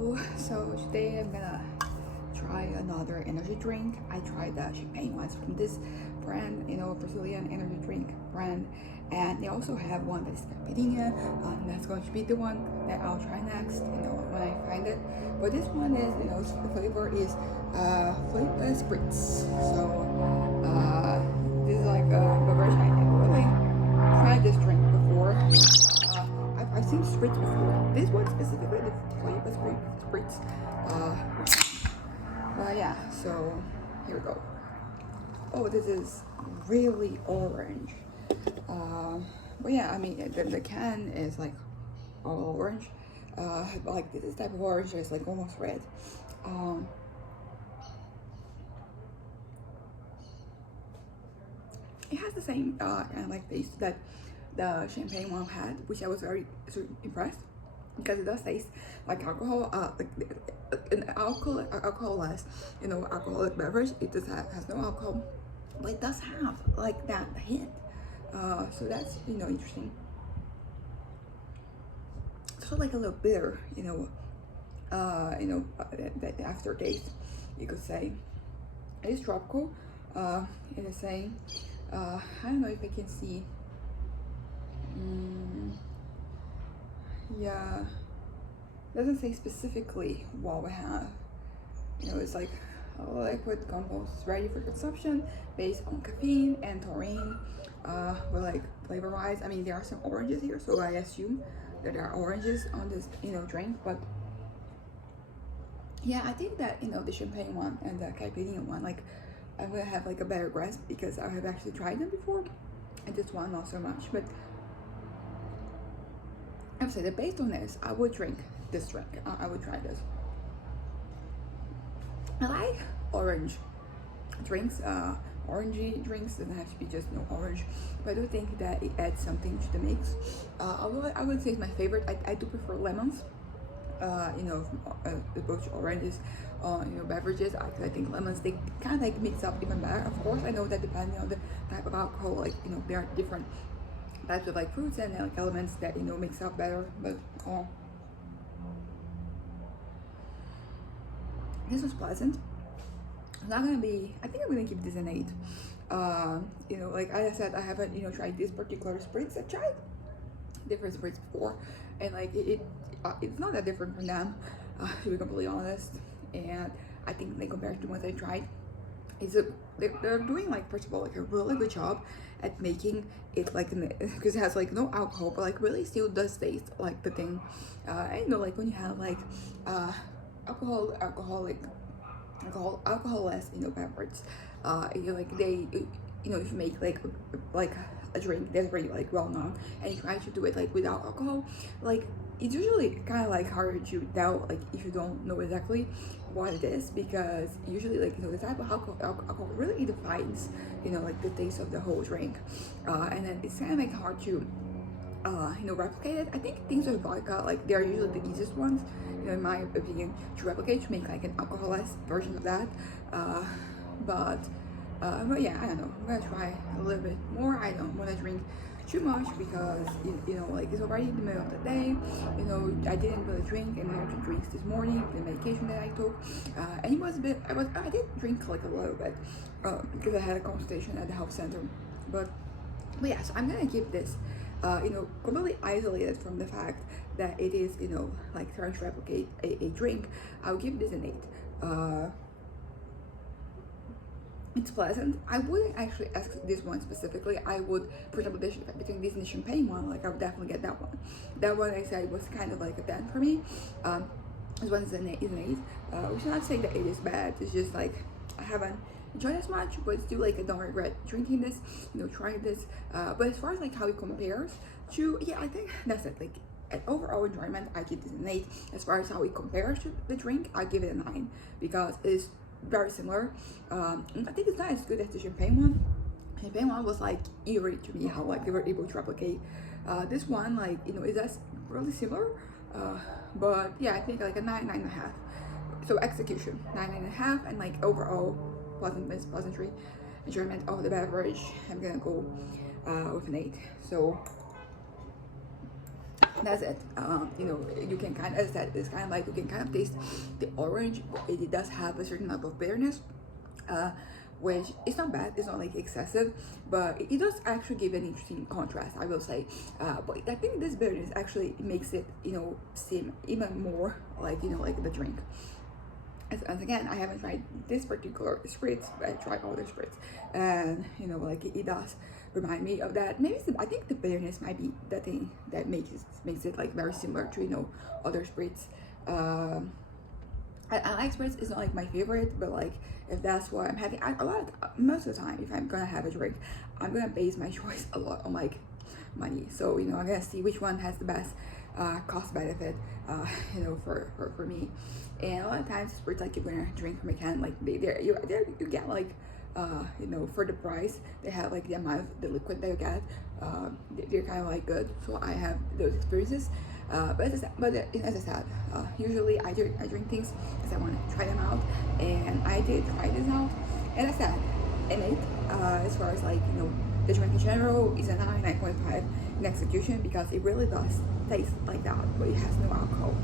Hello, so today I'm gonna try another energy drink. I tried the champagne ones from this brand, Brazilian energy drink brand, and they also have one that's caipirinha. That's going to be the one that I'll try next, when I find it. But this one is, the flavor is flavor spritz. So this is like a beverage I never really tried this drink before. I've seen spritz before. This one specifically, the flavor spritz. But yeah, so here we go. Oh, this is really orange. But yeah, I mean, the can is like all orange. But like this type of orange is like almost red. It has the same kind of like taste that the champagne one had, which I was very impressed because it does taste like alcohol, like an alcohol-less, alcoholic beverage. It just has no alcohol, but it does have like that hint. So that's interesting. So like a little bitter, the aftertaste, you could say. It is tropical. It is saying, I don't know if I can see. Yeah, doesn't say specifically what we have. It's like a liquid compost ready for consumption based on caffeine and taurine. But like flavor wise, I mean, there are some oranges here, so I assume that there are oranges on this drink. But yeah, I think that the champagne one and the caipirinha one, like I'm gonna have like a better grasp because I have actually tried them before, and this one not so much. But I would say that based on this, I would drink this drink. I would try this. I like orange drinks. Orangey drinks doesn't have to be just orange, but I do think that it adds something to the mix. Although I would say it's my favorite. I do prefer lemons. The both oranges, beverages. I think lemons, they kind of like mix up even better. Of course, I know that depending on the type of alcohol, like there are different types of like fruits and like elements that mix up better. But this was pleasant. I'm not gonna be. I think I'm gonna give this an 8. Like I said, I haven't tried this particular spritz. I tried different spritz before, and like it's not that different from them, to be completely honest. And I think they compared to the ones I tried, they're doing like first of all like a really good job at making it like because it has like no alcohol, but like really still does taste like the thing. Like when you have like alcohol-less beverage, like they if you make like a drink that's very like well known and you try to do it like without alcohol, like it's usually kind of like harder to tell like if you don't know exactly what it is, because usually like the type of alcohol really defines like the taste of the whole drink, and then it's kind of like hard to replicate it. I think things with vodka, like they are usually the easiest ones, in my opinion, to replicate, to make like an alcohol-less version of that. But yeah, I don't know. I'm gonna try a little bit more. I don't want to drink too much because like it's already in the middle of the day. I didn't really drink any energy drinks this morning, the medication that I took, and it was a bit. I did drink like a little bit because I had a consultation at the health center. But yeah, so I'm gonna give this completely isolated from the fact that it is like trying to replicate a drink. I'll give this an 8. It's pleasant. I wouldn't actually ask this one specifically. I would, for example, between this and the champagne one, like I would definitely get that one. That one I said was kind of like a 10 for me. This one is an 8. Which is not saying that it is bad. It's just like I haven't enjoyed as much, but still like I don't regret drinking this, trying this. But as far as like how it compares to, yeah, I think that's it. Like at overall enjoyment, I give this an 8. As far as how it compares to the drink, I give it a 9 because it's very similar. I think it's not as good as the champagne one. Champagne one was like eerie to me how like they were able to replicate. This one, like is just really similar. But yeah, I think like a 9.5. So execution 9.5, and like overall pleasantry, enjoyment of the beverage, I'm gonna go with an 8. So That's it. You know, you can kind of, as I said, it's kind of like you can kind of taste the orange. It does have a certain level of bitterness, uh, which is not bad. It's not like excessive, but it does actually give an interesting contrast, I will say. But I think this bitterness actually makes it, you know, seem even more like, you know, like the drink. As again, I haven't tried this particular spritz, but I tried other spritz, and you know, like it does remind me of that. Maybe I think the bitterness might be the thing that makes it like very similar to, you know, other spritz. Um, I like spritz. It's not like my favorite, but like if that's what I'm having, most of the time, if I'm gonna have a drink, I'm gonna base my choice a lot on like money. So you know, I'm gonna see which one has the best cost benefit, you know, for me. And a lot of times, spirits like you're gonna drink from a can, like you get like you know, for the price they have, like the amount of the liquid that you get, they're kind of like good. So I have those experiences. As I said, usually I drink things because I want to try them out, and I did try this out. And I said, in it, as far as like, you know, the drink in general is a 9.5 in execution, because it really does taste like that, but it has no alcohol.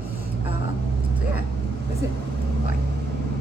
So yeah, that's it. Bye.